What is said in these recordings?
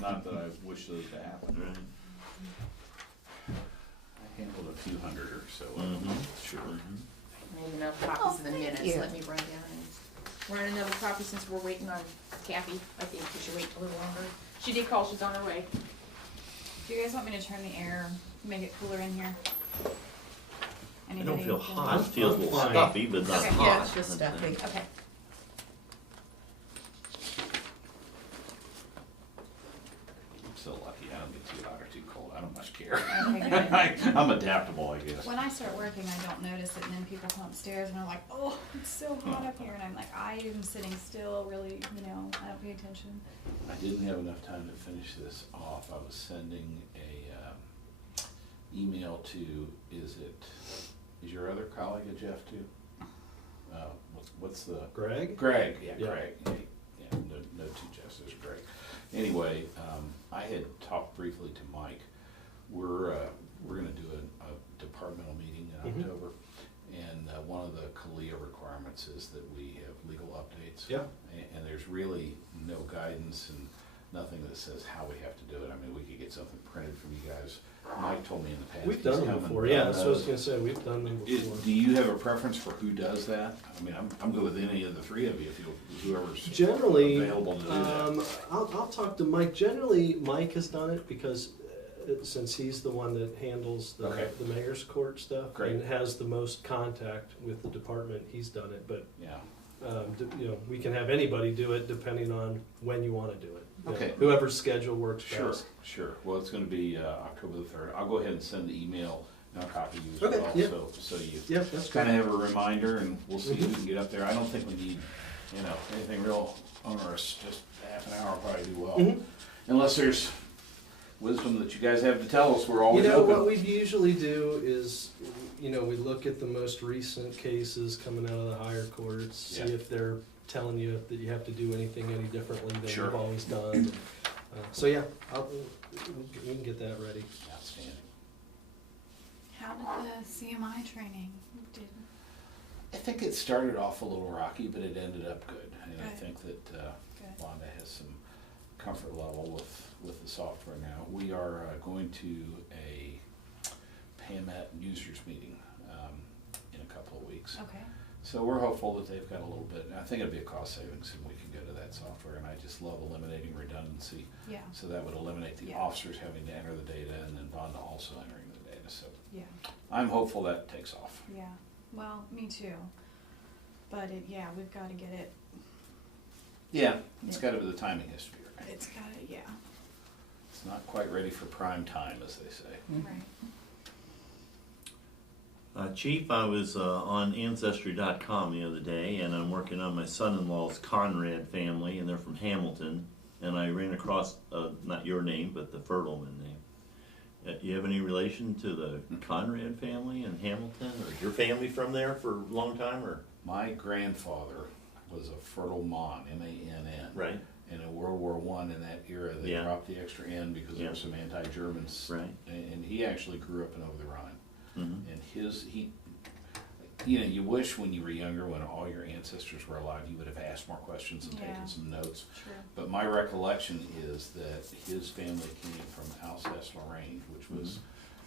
Not that I wish those to happen. Right. I handled a few hundred or so. Sure. I need another copy of the minutes, you. let me run down and run another copy since we're waiting on Kathy. I think we should wait a little longer. She did call, she's on her way. Do you guys want me to turn the air, make it cooler in here? I don't feel hot. It I'm feels a little fine. stuffy, but not Okay. hot. Yeah, it's just stuffy. Okay. I'm so lucky, I don't get too hot or too cold, I don't much care. Okay, good. I'm adaptable, I guess. When I start working, I don't notice it, and then people come upstairs and are like, "Oh, it's so hot up here," and I'm like, "I am sitting still, really, I don't pay attention." I didn't have enough time to finish this off. I was sending a email to, is your other colleague a Jeff too? What's the? Greg? Greg, yeah, Yeah. Greg. Yeah, no two Jeffs, there's Greg. Anyway, I had talked briefly to Mike. We're gonna do a departmental meeting in Mhm. October. And one of the CALIA requirements is that we have legal updates. Yeah. And there's really no guidance and nothing that says how we have to do it. I mean, we could get something printed from you guys. Mike told me in the past. We've he's done come them and before, done yeah, that's what I was those. gonna say, we've done them before. Do you have a preference for who does that? I mean, I'm good with any of the three of you, if whoever's Generally, available to do that. I'll talk to Mike. Generally, Mike has done it because since he's the one that handles Okay. the mayor's court stuff Great. and has the most contact with the department, he's done it. But Yeah. we can have anybody do it depending on when you want to do it. Okay. Whoever's schedule works Sure, best. sure. Well, it's gonna be October the 3rd. I'll go ahead and send the email, and I'll copy you as Okay, well, yeah. so you Yeah, that's kind good. of have a reminder, and we'll see if we can get up there. I don't think we need, anything real onerous, just half an hour will probably do well. Mhm. Unless there's wisdom that you guys have to tell us, we're always What open. we usually do is, we look at the most recent cases coming out of the higher courts, see Yeah. if they're telling you that you have to do anything any differently than Sure. you've always done. So yeah, we can get that ready. Outstanding. How did the CMI training? I think it started off a little rocky, but it ended up good. And I Good. think that Good. Wanda has some comfort level with the software now. We are going to a PAMET users meeting in a couple of weeks. Okay. So we're hopeful that they've got a little bit, I think it'd be a cost savings and we can go to that software. And I just love eliminating redundancy. Yeah. So that would eliminate the Yeah. officers having to enter the data and then Wanda also entering the data. So Yeah. I'm hopeful that takes off. Yeah. Well, me too. But we've got to get it. Yeah, it's Yeah. got to be, the timing has to be right. It's got to. Yeah. It's not quite ready for prime time, as they say. Right. Chief, I was on Ancestry.com the other day, and I'm working on my son-in-law's Conrad family, and they're from Hamilton. And I ran across, not your name, but the Fertleman name. You have any relation to the Conrad family in Hamilton, or is your family from there for a long time, or? My grandfather was a Fertleman, M-A-N-N. Right. And in World War I, in that era, they Yeah. dropped the extra N because there Yeah. were some anti-Germans. Right. And he actually grew up in Over the Rhine. Mm-hmm. And you wish when you were younger, when all your ancestors were alive, you would have asked more questions and Yeah. taken some notes. True. But my recollection is that his family came from Alsace-Lorraine, which was,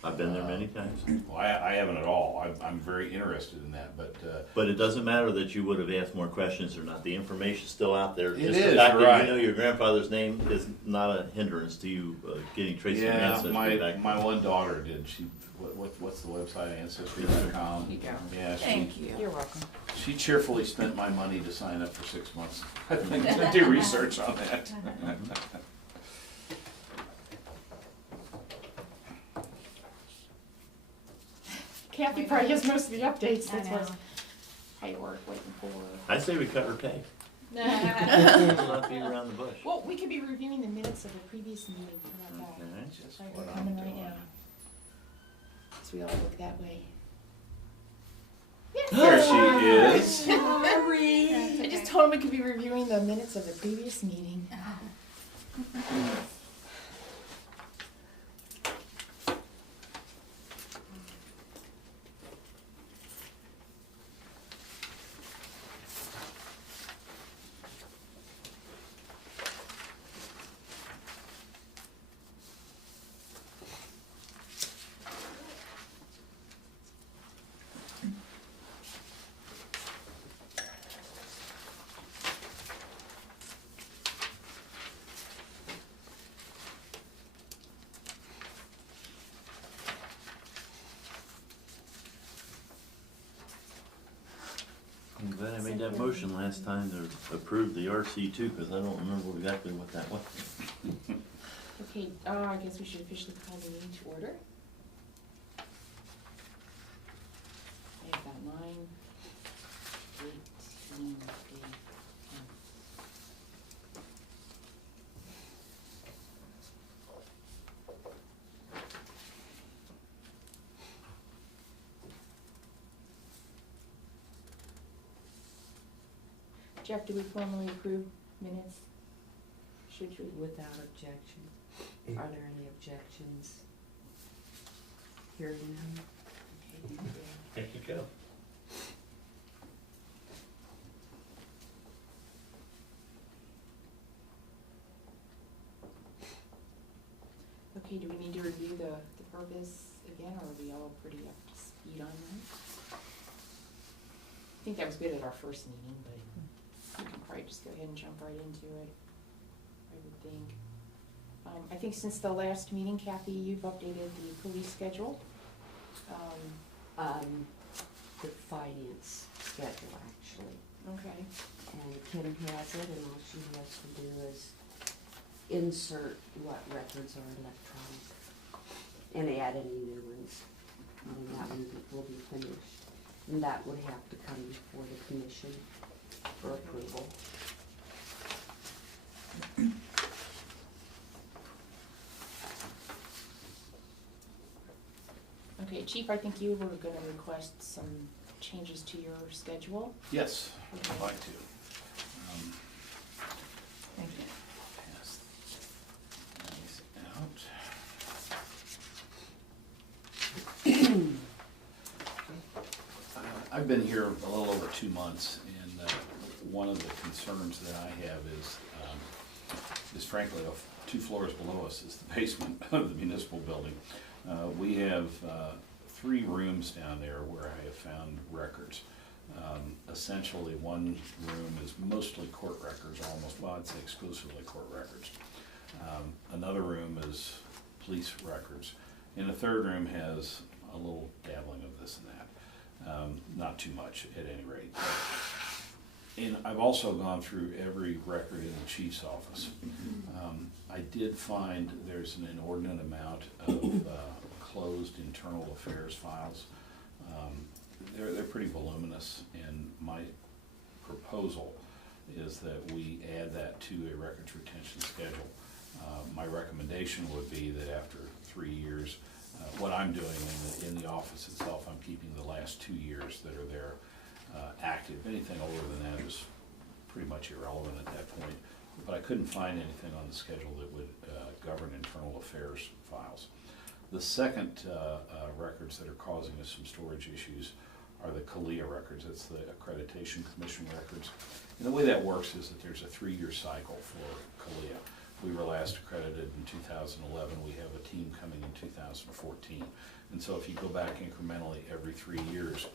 I've been there many times. well, I haven't at all. I'm very interested in that, but But it doesn't matter that you would have asked more questions or not. The information's still out there. It Just is, the fact you're that right. you know your grandfather's name is not a hindrance to you getting tracing your yeah, ancestry back. my one daughter did. She what's the website? Ancestry.com. Here you go. Yeah, Thank you. You're welcome. she cheerfully spent my money to sign up for 6 months. I think to do research on that. Kathy probably has most of the updates, I that's know. what I work waiting for. I say we cut her pay. We'll not be around the bush. Well, we could be reviewing the minutes of the previous meeting, how about that? Okay. Just Like what we're I'm coming right doing. now. So we all look that way. There she is. Sorry. That's I just okay. told him we could be reviewing the minutes of the previous meeting. that motion last time to approve the RC2, because I don't remember exactly what that was. Okay, I guess we should officially call the meeting to order. I have got 9:18. Jeff, do we formally approve minutes? Should we? Without objection. Are there any objections? Hearing none? Okay. There you go. Okay, do we need to review the purpose again, or are we all pretty up to speed on that? I think that was good at our first meeting, but we can probably just go ahead and jump right into it, I would think. I think since the last meeting, Kathy, you've updated the police schedule. The finance schedule, actually. Okay. And Kim has it, and all she has to do is insert what records are electronic and add any new ones. And then that one will be finished. And that would have to come before the commission for approval. Okay, Chief, I think you were gonna request some changes to your schedule. Yes, I'd Okay. like to. Thank you. Pass these out. I've been here a little over 2 months, and one of the concerns that I have is frankly, 2 floors below us is the basement of the municipal building. We have 3 rooms down there where I have found records. Essentially, one room is mostly court records, almost, well, I'd say exclusively court records. Another room is police records, and a third room has a little dabbling of this and that. Not too much, at any rate. And I've also gone through every record in the chief's office. I did find there's an inordinate amount of closed internal affairs files. They're pretty voluminous, and my proposal is that we add that to a records retention schedule. My recommendation would be that after 3 years, what I'm doing in the office itself, I'm keeping the last 2 years that are there active. Anything older than that is pretty much irrelevant at that point. But I couldn't find anything on the schedule that would govern internal affairs files. The second records that are causing us some storage issues are the CALIA records. It's the Accreditation Commission records. And the way that works is that there's a 3-year cycle for CALIA. We were last accredited in 2011. We have a team coming in 2014. And so if you go back incrementally every 3 years,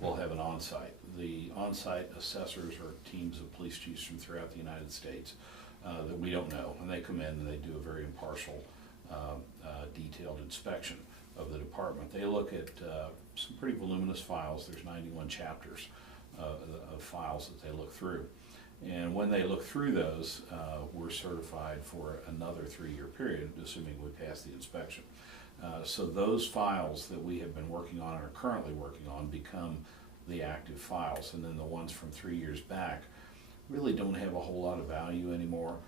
we'll have an on-site. The on-site assessors are teams of police chiefs from throughout the United States that we don't know. And they come in and they do a very impartial, detailed inspection of the department. They look at some pretty voluminous files. There's 91 chapters of files that they look through. And when they look through those, we're certified for another 3-year period, assuming we pass the inspection. So those files that we have been working on and are currently working on become the active files. And then the ones from 3 years back really don't have a whole lot of value anymore.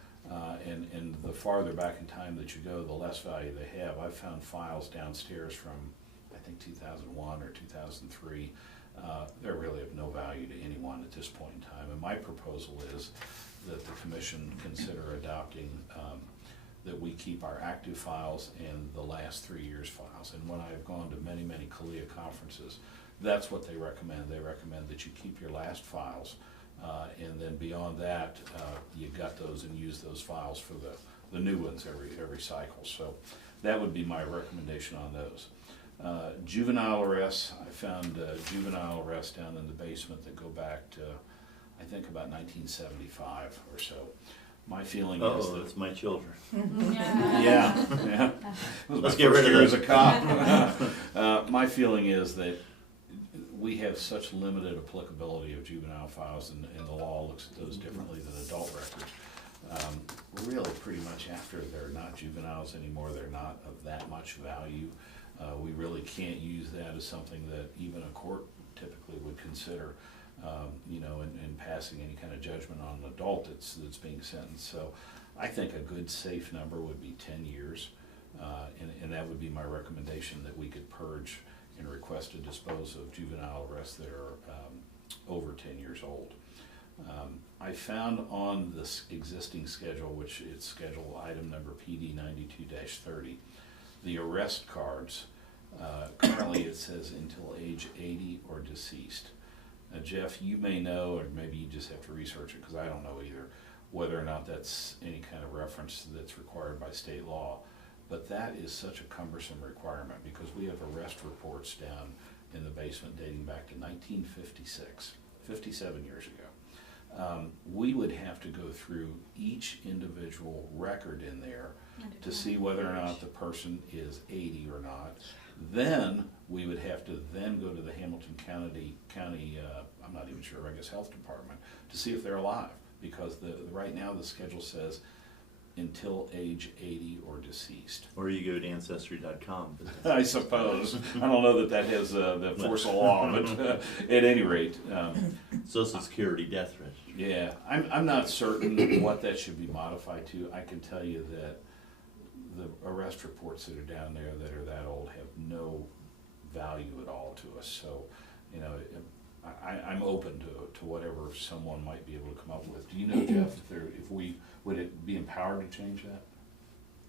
And the farther back in time that you go, the less value they have. I've found files downstairs from, I think, 2001 or 2003. They're really of no value to anyone at this point in time. And my proposal is that the commission consider adopting that we keep our active files and the last 3 years files. And when I've gone to many, many CALIA conferences, that's what they recommend. They recommend that you keep your last files, and then beyond that, you gut those and use those files for the new ones every cycle. So that would be my recommendation on those. Juvenile arrests, I found juvenile arrests down in the basement that go back to, I think, about 1975 or so. My feeling is that... that's my children. Yeah. It was Let's my get rid first of year as those. a cop. My feeling is that we have such limited applicability of juvenile files, and the law looks at those differently than adult records. Really, pretty much after they're not juveniles anymore, they're not of that much value. We really can't use that as something that even a court typically would consider, you know, in passing any kind of judgment on an adult that's being sentenced. So I think a good safe number would be 10 years, and that would be my recommendation, that we could purge and request to dispose of juvenile arrests that are over 10 years old. I found on this existing schedule, which is schedule item number PD 92-30, the arrest cards, currently it says until age 80 or deceased. Now, Jeff, you may know, or maybe you just have to research it, because I don't know either, whether or not that's any kind of reference that's required by state law. But that is such a cumbersome requirement, because we have arrest reports down in the basement dating back to 1956, 57 years ago. We would have to go through each individual record in there to see whether or not the person is 80 or not. Then we would have to then go to the Hamilton County, I'm not even sure, I guess Health Department, to see if they're alive, because right now the schedule says until age 80 or deceased. Or you go to Ancestry.com. I suppose. I don't know that has the force of law, but at any rate. Social Security death registry. Yeah, I'm not certain what that should be modified to. I can tell you that the arrest reports that are down there that are that old have no value at all to us. So, you know, I'm open to whatever someone might be able to come up with. Do you know, Jeff, would it be empowered to change that?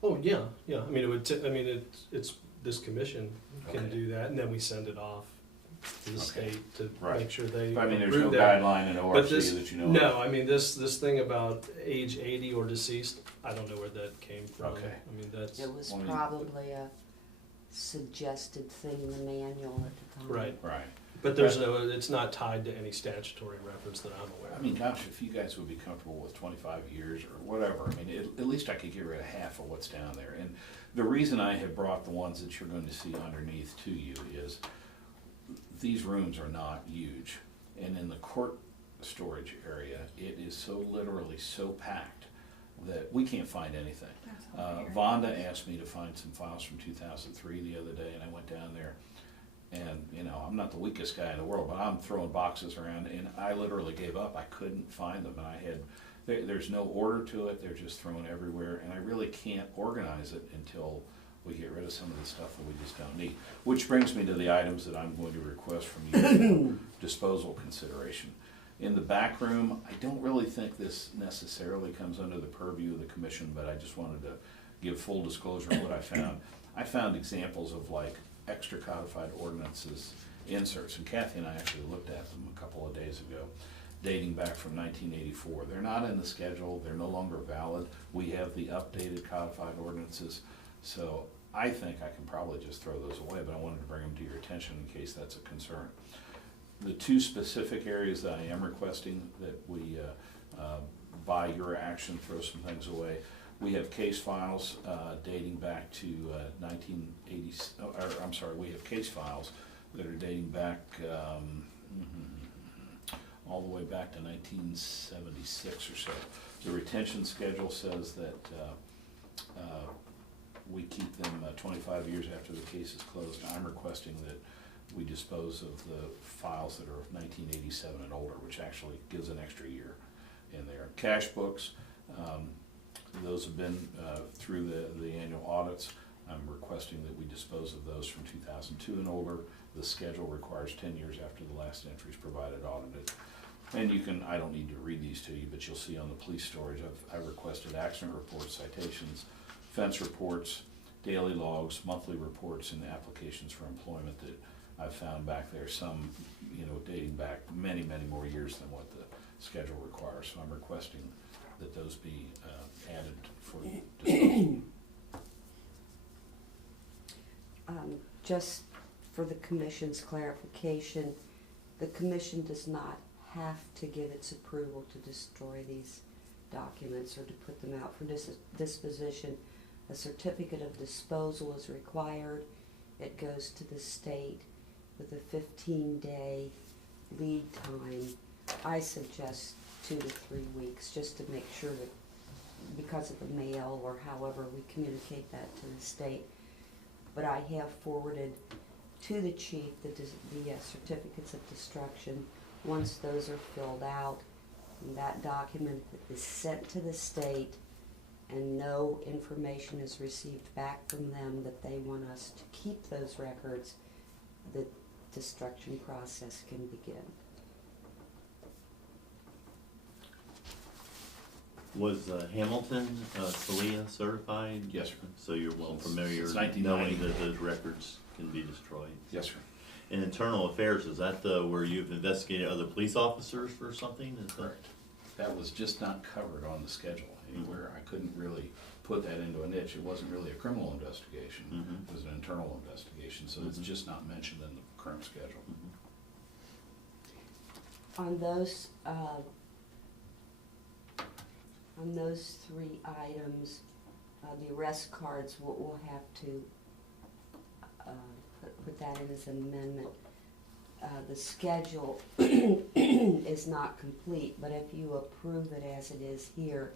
Oh, yeah. I mean, it's this commission can Okay. do that, and then we send it off to the Okay. state to Right. make sure they But I mean, there's no approve that. guideline in But ORC this, that you know no, of? I mean, this thing about age 80 or deceased, I don't know where that came from. Okay. I mean, that's, It was Well, probably a suggested thing in the manual at the time. right. Right. But there's it's not tied to any statutory reference that I'm aware I of. mean, gosh, if you guys would be comfortable with 25 years or whatever, I mean, at least I could get rid of half of what's down there. And the reason I have brought the ones that you're going to see underneath to you is these rooms are not huge. And in the court storage area, it is so literally so packed that we can't find anything. Vonda asked me to find some files from 2003 the other day, and I went down there. And, you know, I'm not the weakest guy in the world, but I'm throwing boxes around, and I literally gave up. I couldn't find them, and there's no order to it. They're just thrown everywhere, and I really can't organize it until we get rid of some of the stuff that we just don't need. Which brings me to the items that I'm going to request from you for disposal consideration. In the back room, I don't really think this necessarily comes under the purview of the commission, but I just wanted to give full disclosure of what I found. I found examples of like extra codified ordinances inserts, and Kathy and I actually looked at them a couple of days ago, dating back from 1984. They're not in the schedule, they're no longer valid. We have the updated codified ordinances, so I think I can probably just throw those away, but I wanted to bring them to your attention in case that's a concern. The two specific areas that I am requesting that we, by your action, throw some things away. We have case files dating back to 1980, I'm sorry, we have case files that are dating back all the way back to 1976 or so. The retention schedule says that we keep them 25 years after the case is closed. I'm requesting that we dispose of the files that are of 1987 and older, which actually gives an extra year in there. Cash books, those have been through the annual audits. I'm requesting that we dispose of those from 2002 and older. The schedule requires 10 years after the last entry is provided audited. And you can, I don't need to read these to you, but you'll see on the police storage, I requested accident reports, citations, fence reports, daily logs, monthly reports, and applications for employment that I've found back there, some, you know, dating back many, many more years than what the schedule requires. So I'm requesting that those be added for disposal. Just for the commission's clarification, the commission does not have to give its approval to destroy these documents or to put them out for disposition. A certificate of disposal is required. It goes to the state, with a 15-day lead time, I suggest 2 to 3 weeks, just to make sure that, because of the mail or however we communicate that to the state. But I have forwarded to the chief the certificates of destruction. Once those are filled out, that document is sent to the state, and no information is received back from them that they want us to keep those records, the destruction process can begin. Was Hamilton, Celia certified? Yes, sir. So you're well familiar Since knowing 1990. that those records can be destroyed? Yes, sir. And internal affairs, is that where you've investigated other police officers for something? Is that- Correct. That was just not covered on the schedule anywhere. I couldn't really put that into a niche. It wasn't really a criminal investigation. Mhm. It was an internal investigation, so it's Mhm. just not mentioned in the current schedule. On those 3 items, the arrest cards, we'll have to put that in as an amendment. The schedule is not complete, but if you approve it as it is here,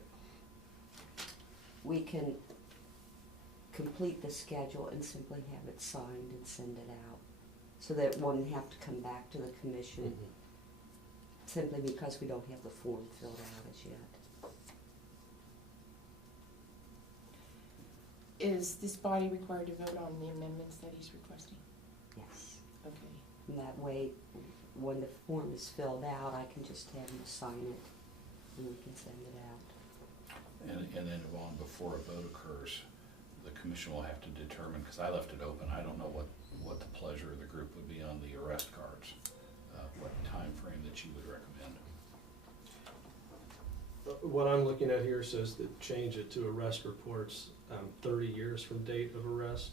we can complete the schedule and simply have it signed and send it out, so that it won't have to come back to the commission, simply because we don't have the form filled out as yet. Is this body required to vote on the amendments that he's requesting? Yes. Okay. And that way, when the form is filled out, I can just have them sign it, and we can send it out. And then before a vote occurs, the commission will have to determine, because I left it open, I don't know what the pleasure of the group would be on the arrest cards, what time frame that you would recommend. What I'm looking at here says that change it to arrest reports 30 years from date of arrest.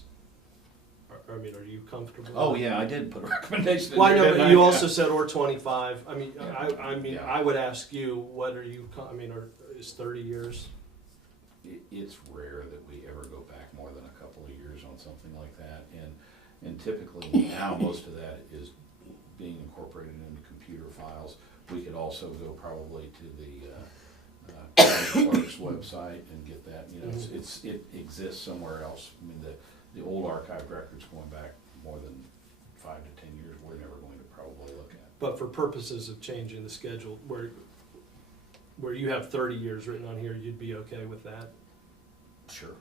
I mean, are you comfortable? Oh, yeah, I did put a recommendation in Well, I there, know, didn't but I? you Yeah. also said or 25. I mean, Yeah. Yeah. I would ask you, what are you? I mean, is 30 years? It's rare that we ever go back more than a couple of years on something like that, and typically now most of that is being incorporated into computer files. We could also go probably to the county clerk's website and get that, you know, it exists somewhere else. I mean, the old archived records going back more than 5 to 10 years, we're never going to probably look at. But for purposes of changing the schedule, where you have 30 years written on here, you'd be okay with that? Sure.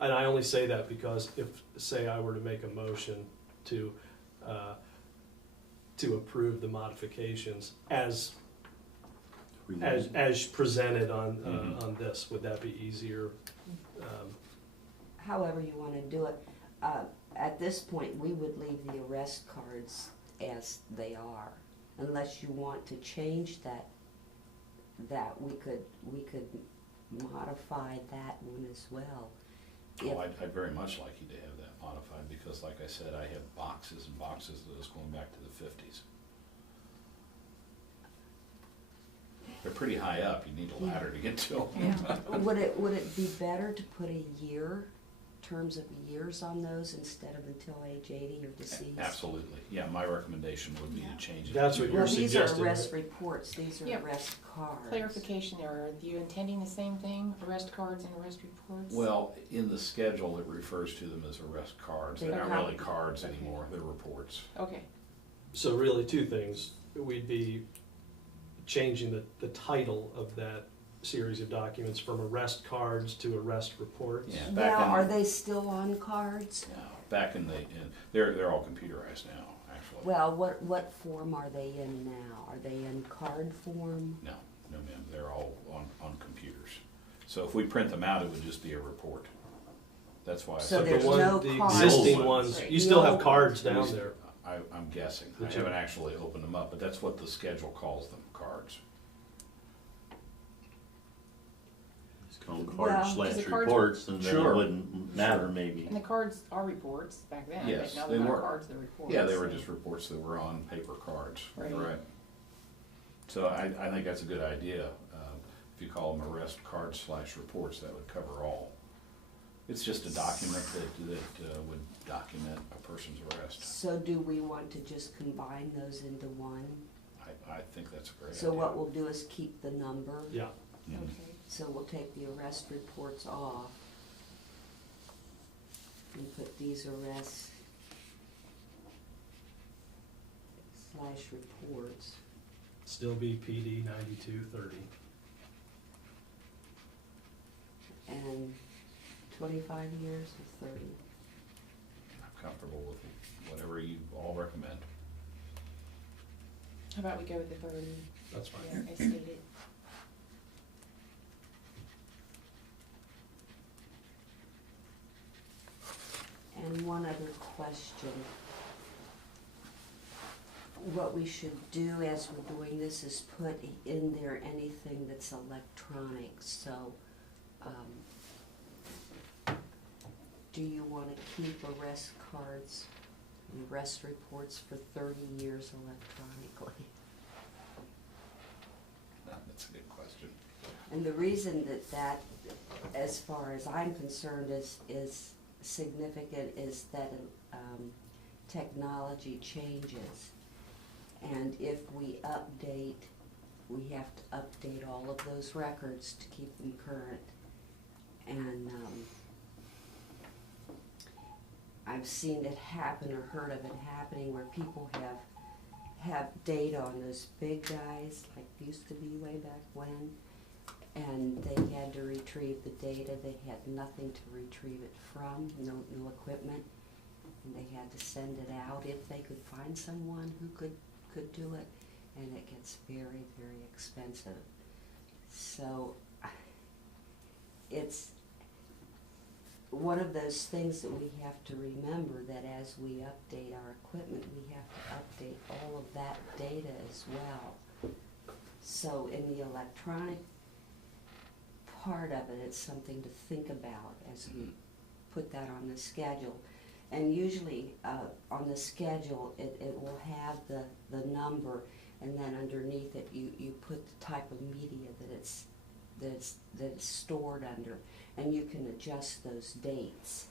And I only say that because if, say, I were to make a motion to approve the modifications as presented on this, would that be easier? However you want to do it. At this point, we would leave the arrest cards as they are, unless you want to change that we could modify that one as well. Oh, I'd very much like you to have that modified, because like I said, I have boxes and boxes of this going back to the 50s. They're pretty high up, you need a ladder to get to them. Yeah. Would it be better to put a year, terms of years on those instead of until age 80 or deceased? Absolutely, yeah, my recommendation would be to change it. That's to what years. you're Well, these suggesting, are arrest right? reports, these are Yeah. arrest cards. Clarification there, are you intending the same thing, arrest cards and arrest reports? Well, in the schedule, it refers to them as arrest cards. They're not Okay. really cards Okay. anymore, they're reports. Okay, So really, 2 things. We'd be changing the title of that series of documents from arrest cards to arrest reports. Yeah, back Now, in- are they still on cards? No, back in they're all computerized now, actually. Well, what form are they in now? Are they in card form? No, ma'am, they're all on computers. So if we print them out, it would just be a report. That's why. I So said there's the the no cards. existing old ones, Right. you still The have old cards ones. down there. I'm guessing. I Did you- haven't actually opened them up, but that's what the schedule calls them, cards. It's called Well, cards 'cause slash the cards- reports, and then Sure. it wouldn't matter maybe. and the cards are reports back then, Yes, but now they they're not were. cards, they're reports. Yeah, they were just reports that were on paper cards. Right. So I think that's a good idea. If you call them arrest cards slash reports, that would cover all. It's just a document that would document a person's arrest. So do we want to just combine those into one? I think that's a great idea. So what we'll do is keep the number. Yeah, Mhm. Okay. So we'll take the arrest reports off and put these arrests / reports. still be PD 9230. And 25 years or 30? I'm comfortable with whatever you all recommend. How about we go with the 30? That's fine. Yeah, I stated. And one other question. What we should do as we're doing this is put in there anything that's electronic, so, do you wanna keep arrest cards and arrest reports for 30 years electronically? That's a good question. And the reason that, as far as I'm concerned, is significant is that, technology changes. And if we update, we have to update all of those records to keep them current. And, I've seen it happen or heard of it happening where people have data on those big guys, like used to be way back when, and they had to retrieve the data. They had nothing to retrieve it from, no equipment, and they had to send it out if they could find someone who could do it, and it gets very, very expensive. So it's one of those things that we have to remember, that as we update our equipment, we have to update all of that data as well. So in the electronic part of it, it's something to think about as we put that on the schedule. And usually on the schedule, it will have the number, and then underneath it you put the type of media that it's stored under, and you can adjust those dates.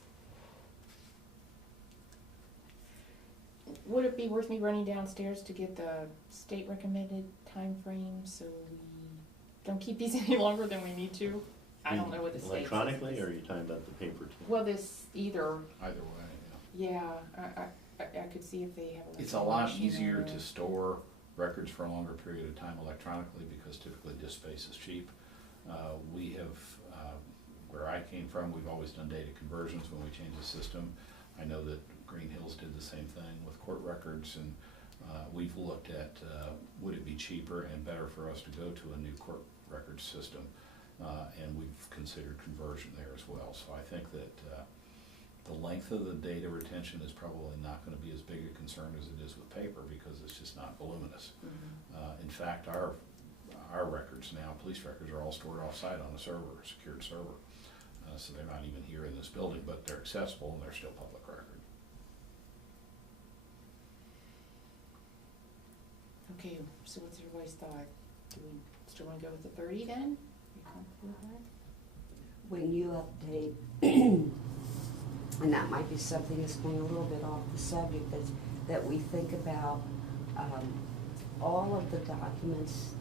Would it be worth me running downstairs to get the state recommended time frame so we don't keep these any longer than we need to? I don't know what the state says. Electronically, or are you talking about the paper too? Well, this either, Either way, yeah. I could see if they have a. It's a lot machine easier or- to store records for a longer period of time electronically because typically disk space is cheap. We have, where I came from, we've always done data conversions when we changed the system. I know that Greenhills did the same thing with court records, and we've looked at would it be cheaper and better for us to go to a new court records system, and we've considered conversion there as well. So I think that the length of the data retention is probably not going to be as big a concern as it is with paper because it's just not voluminous. In fact, our records now, police records, are all stored off-site on a server, a secured server. So they're not even here in this building, but they're accessible and they're still public record. Okay, so what's everybody's thought? Do we still wanna go with the 30 then? You comfortable with that? When you update, and that might be something that's going a little bit off the subject, that we think about all of the documents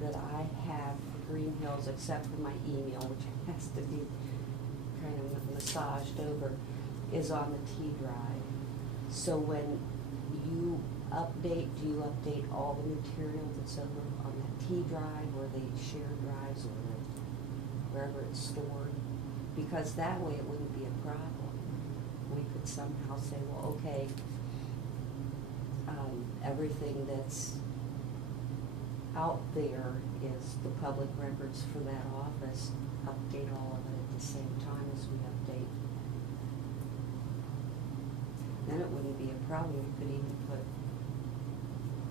that I have for Greenhills, except for my email, which has to be kind of massaged over, is on the T drive. So when you update, do you update all the material that's over on that T drive, or the shared drives, or wherever it's stored? Because that way it wouldn't be a problem. We could somehow say, well, okay, everything that's out there is the public records for that office. Update all of it at the same time as we update. Then it wouldn't be a problem. You could even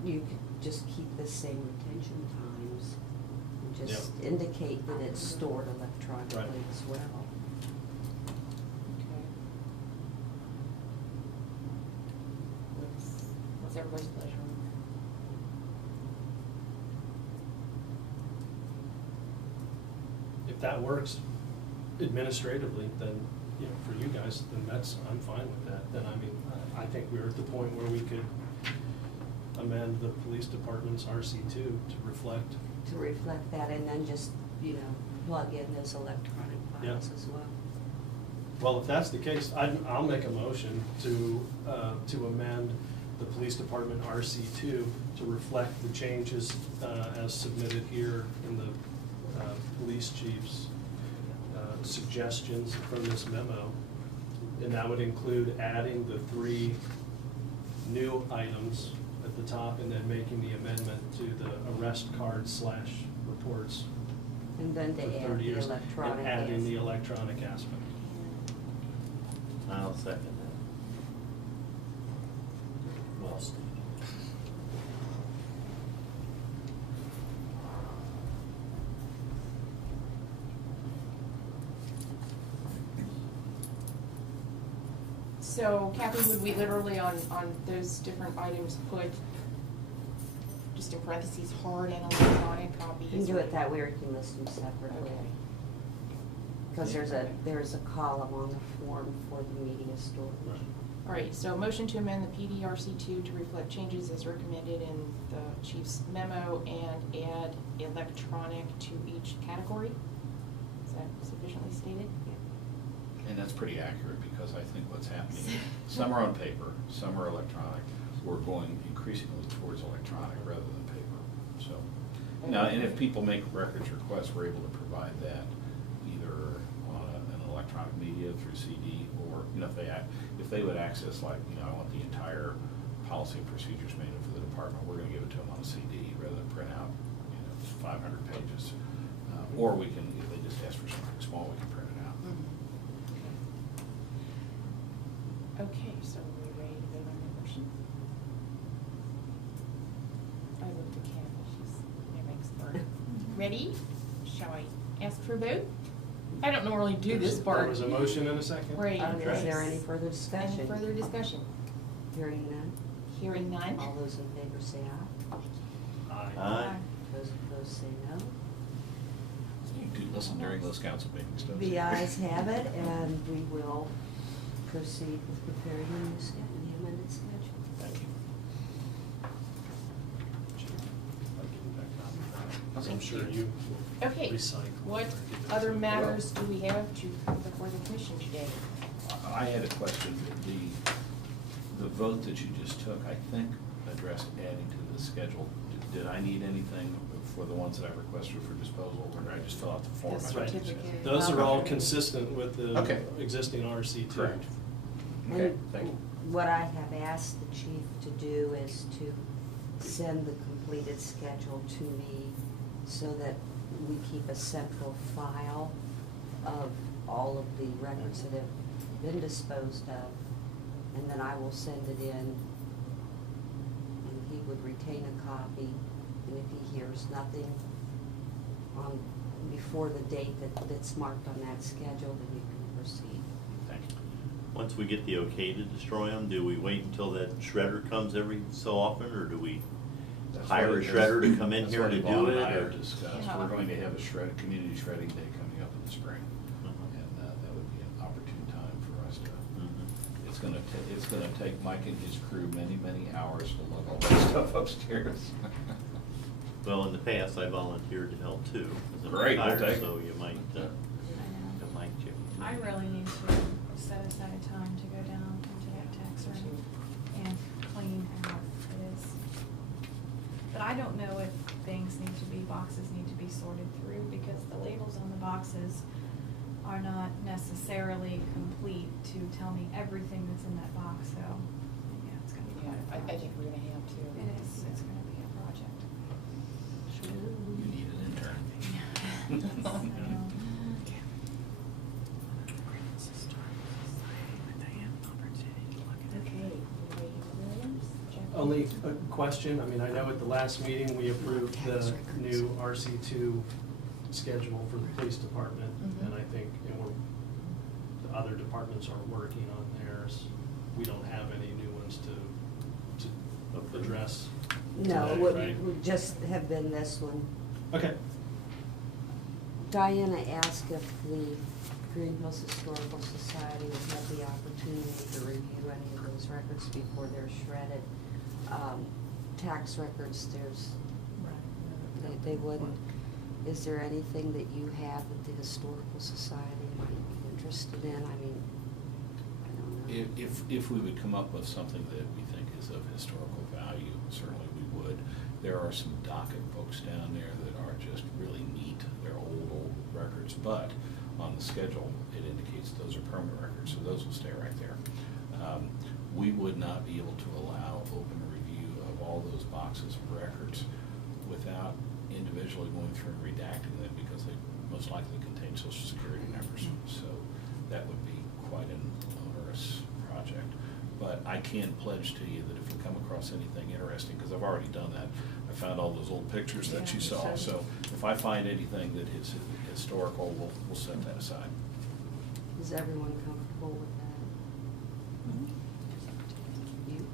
you could just keep the same retention times and just indicate that it's stored electronically as well. Okay. What's everybody's pleasure? If that works administratively, then you know, for you guys, then I'm fine with that. Then, I mean, I think we're at the point where we could amend the police department's RC2 to reflect. To reflect that, and then just, you know, plug in those electronic Yeah. files as well. Well, if that's the case, I'll make a motion to amend the police department RC2 to reflect the changes as submitted here in the police chief's suggestions from this memo. And that would include adding the 3 new items at the top and then making the amendment to the arrest card / reports And then for to add 30 the years. electronic. And adding the aspect. electronic aspect. I'll second that. Well stated. So Kathy, would we literally on those different items put, just in parentheses, hard and electronic copies? You can do it that way, or you can list them separately. Okay. Because there's a column on the form for the media storage. Right. All right, so motion to amend the PDRC2 to reflect changes as recommended in the chief's memo and add electronic to each category? Is that sufficiently stated? And that's pretty accurate, because I think what's happening, some are on paper, some are electronic. We're going increasingly towards electronic rather than paper, so. Now, and if people make records requests, we're able to provide that either on an electronic media through CD, or, you know, if they would access, like, you know, I want the entire policy and procedures manual for the department, we're gonna give it to them on a CD rather than print out, you know, 500 pages. Or we can, if they just ask for something small, we can print it out. Okay, so are we ready to vote on the motion? I looked at Kathy, she's an expert. Ready? Shall I ask for a vote? I don't normally do this part. There was a motion and a second? Right. Is there any further discussion? Any further discussion? Hearing none? Hearing none? All those in favor say aye. Aye. Those opposed say no. You do listen during those council meetings, don't you? The ayes have it, and we will proceed with preparing the new the amended schedule. Thank you. I'm Thank sure you. you will Okay, recycle. what or give it other to- matters do we have to come before the commission today? I had a question. The vote that you just took, I think, addressed adding to the schedule. Did I need anything for the ones that I requested for disposal, or did I just fill out the form? The I think you said? certificate. Those are all consistent with the Okay. existing RC2. Correct. Okay, And thank you. what I have asked the chief to do is to send the completed schedule to me so that we keep a central file of all of the records that have been disposed of, and then I will send it in, and he would retain a copy, and if he hears nothing on, before the date that's marked on that schedule, then you can proceed. Thank you. Once we get the okay to destroy them, do we wait until that shredder comes every so often, or do we That's hire a what- shredder to come in that's here what to Yvonne do and it? I have or- discussed. Yeah. We're going to have a community shredding day coming up in the spring, Uh-huh. and that would be an opportune time for us to. Mhm. It's gonna take Mike and his crew many, many hours to lug all that stuff upstairs. Well, in the past, I volunteered to help too. as a Great, we'll retired, take it. So you might, I know. you might, Jim. I really need to set aside time to go down into that tax room and clean out this. But I don't know if boxes need to be sorted through, because the labels on the boxes are not necessarily complete to tell me everything that's in that box, so, yeah, it's gonna be Yeah, quite a I project. think we're gonna have to. It is, it's gonna be a project. You need an intern. So, Okay, anybody Williams? Jeff? Only a question, I mean, I know at the last meeting, we approved the new RC2 schedule for the police department, Mhm. and I think, you know, the other departments are working on theirs. We don't have any new ones to address No, today, it right? would just have been this one. Okay, Diana asked if the Greenhills Historical Society would have the opportunity to review any of those records before they're shredded. Tax records, they wouldn't. Is there anything that you have that the Historical Society might be interested in? I mean, I don't know. If we would come up with something that we think is of historical value, certainly we would. There are some docket books down there that are just really neat. They're old records, but on the schedule, it indicates those are permanent records, so those will stay right there. We would not be able to allow open review of all those boxes of records without individually going through and redacting them, because they most likely contain social security numbers. So that would be quite an onerous project. But I can pledge to you that if we come across anything interesting, because I've already done that, I found all those old pictures that Yeah, you saw. So if I find anything that is historical, we'll set that aside. Is everyone comfortable with that? You?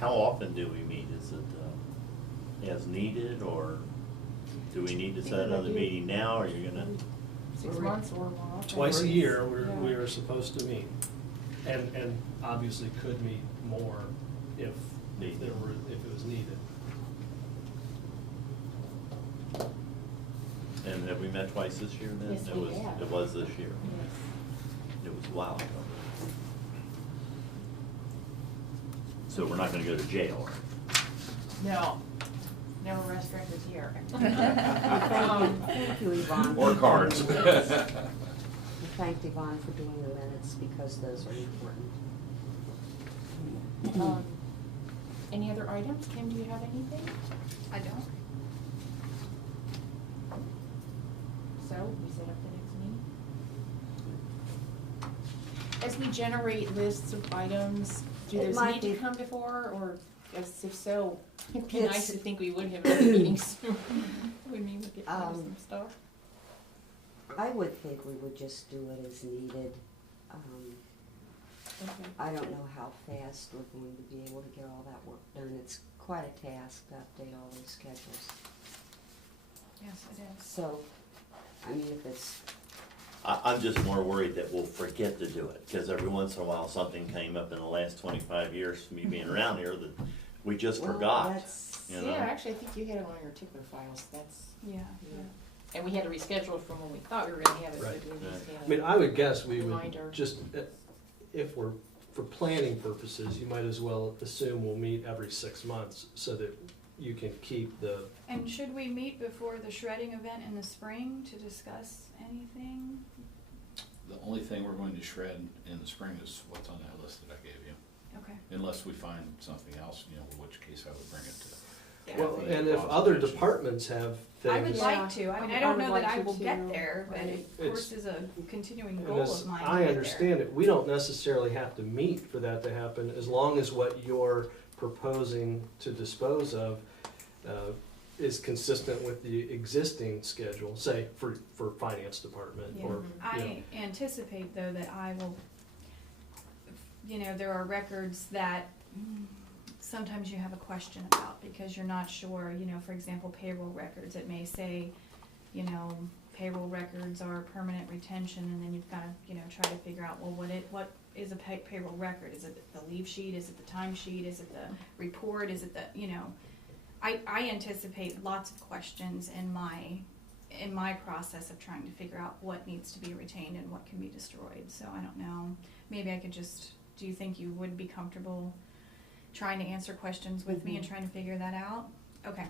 How often do we meet? Is it as needed, or do we need to set another meeting now, or you're gonna? 6 months or more often. Twice a year, Yeah. we are supposed to meet, and obviously could meet more if it was needed. And have we met twice this year then? Yes, we have. It was this year. Yes. It was a while ago. So we're not gonna go to jail, right? No, no arrest records here. Thank you, Yvonne. Or cards. We thanked Yvonne for doing the minutes because those are important. Any other items? Kim, do you have anything? I don't. So, we set up the next meeting? As we generate lists of items, do It those might need to be- come before, or if so, it'd be It's- nice to think we would have other meetings. We mean, we get rid of some stuff. I would think we would just do it as needed. Okay. I don't know how fast we're going to be able to get all that work done. It's quite a task to update all those schedules. Yes, it is. So, I mean, if it's, I'm just more worried that we'll forget to do it, because every once in a while, something came up in the last 25 years from me being around here that we just well, forgot. that's, You know? Yeah, actually, I think you had it on your tickler files, that's, Yeah, yeah. and we had to reschedule from when we thought we were gonna have it, so Right. we Yeah. just had I mean, I would guess we Reminder. would just, if we're, for planning purposes, you might as well assume we'll meet every 6 months so that you can keep the, And should we meet before the shredding event in the spring to discuss anything? The only thing we're going to shred in the spring is what's on that list that I gave you, Okay. unless we find something else, in which case I would bring it to. well, Kathy and if Bob's other attention. departments have I would things. like to. I mean, I don't would know like that I to will get too. there, but it, of course, It's- is a continuing And goal as of mine to I get understand there. it, we don't necessarily have to meet for that to happen, as long as what you're proposing to dispose of is consistent with the existing schedule, say, for finance department, Yeah. or, you know. I anticipate, though, that I will, there are records that sometimes you have a question about because you're not sure, for example, payroll records, it may say, payroll records are permanent retention, and then you've gotta, try to figure out, well, what is a payroll record? Is it the leave sheet? Is it the time sheet? Is it the report? Is it the, I anticipate lots of questions in my process of trying to figure out what needs to be retained and what can be destroyed. So I don't know. Maybe I could do you think you would be comfortable trying to answer questions with me and trying to figure that out? Okay.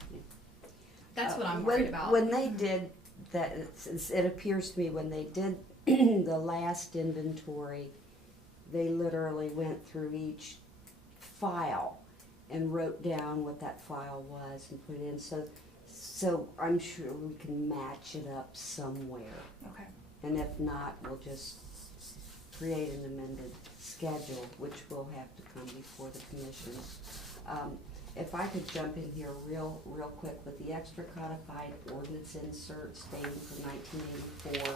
That's what I'm worried about. When they did that, it appears to me when they did the last inventory, they literally went through each file and wrote down what that file was and put it in. So I'm sure we can match it up somewhere. Okay. And if not, we'll just create an amended schedule, which will have to come before the commission. If I could jump in here real quick with the extra codified ordinance inserts dated from 1984.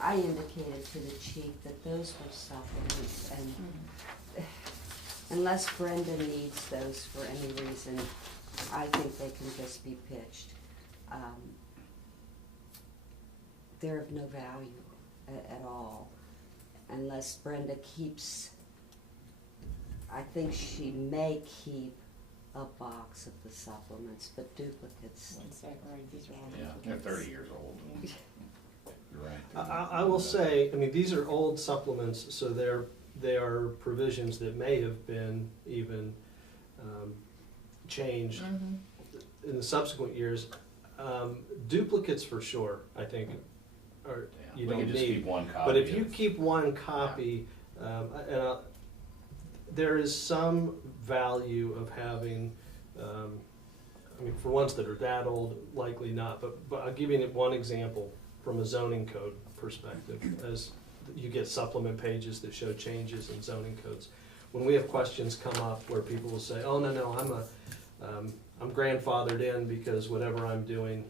I indicated to the chief that those were supplements, and unless Brenda needs those for any reason, I think they can just be pitched. they're of no value at all, unless Brenda keeps, I think she may keep a box of the supplements, but duplicates. One sec, right, these are all Yeah, they're duplicates. 30 years old. Yeah. You're right. I will say, I mean, these are old supplements, so they are provisions that may have been even changed Mhm. in the subsequent years. Duplicates for sure, I think, are, Yeah, you we don't can just need. keep one copy. But if you of- keep one copy, there is some value of having, I mean, for ones that are that old, likely not, but I'll give you one example from a zoning code perspective, as you get supplement pages that show changes in zoning codes. When we have questions come up where people will say, oh, no, I'm grandfathered in because whatever I'm doing,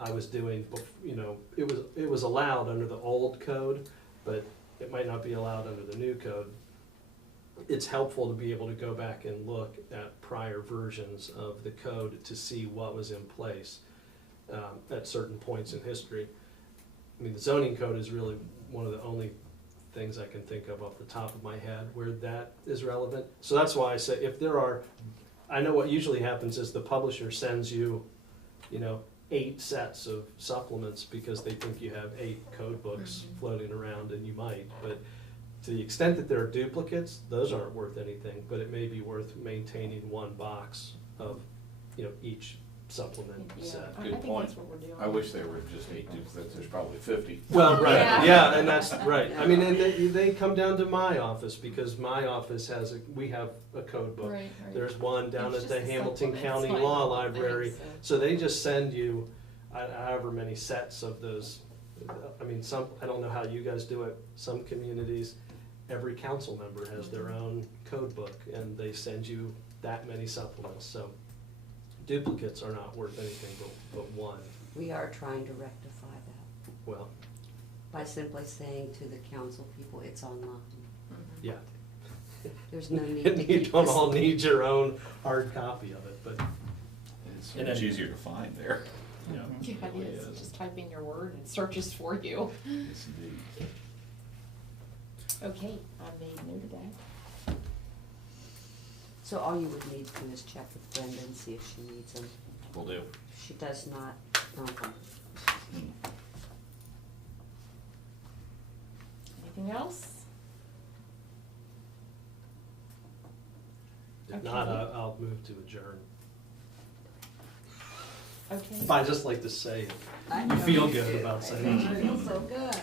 I was doing, you know, it was allowed under the old code, but it might not be allowed under the new code. It's helpful to be able to go back and look at prior versions of the code to see what was in place at certain points in history. I mean, the zoning code is really one of the only things I can think of off the top of my head where that is relevant. So that's why I say if there are, I know what usually happens is the publisher sends you, 8 sets of supplements because they think you have 8 code books floating around, and you might. But to the extent that there are duplicates, those aren't worth anything, but it may be worth maintaining one box of, each supplement Yeah, set. I Good think point. that's what we're doing. I wish there were just 8 duplicates, there's probably 50. Well, right, Yeah. yeah, and that's right. I mean, and they come down to my office because my office we have a code book. Right, right. There's one down It's at the just the Hamilton supplements, County like, Law thanks, Library. so- So they just send you however many sets of those. I mean, I don't know how you guys do it. Some communities, every council member has their own code book, and they send you that many supplements. So duplicates are not worth anything but one. We are trying to rectify that Well, by simply saying to the council people, it's online. Mhm. yeah. There's no need And to you keep don't this. all need your own hard copy of it, but It's And much then- easier to find there. Yeah, really it is. Just type in your word and it searches for you. Yes, indeed. Okay, I made note of that. So all you would need to do is check with Brenda and see if she needs them. Will do. If she does not, Hmm. Anything else? if not, Okay. I'll move to adjourn. Okay. I just like to say it. I You know feel you good do. about I saying know it. you feel so good.